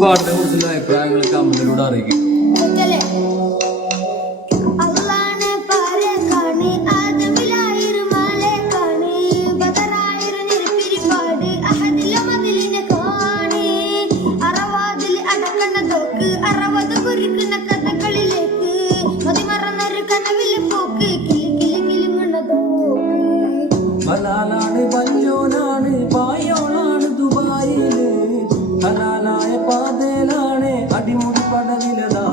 പാട്ടിനെ കുറിച്ചുള്ള അഭിപ്രായങ്ങൾ കമന്റിലൂടെ അറിയിക്കും. ഹലാലാണ് വല്യോനാണ് പായോളാണ് ദുബായില് ഹലാലായ പാതയിലാണ് അടിമുടി പടവിലതാ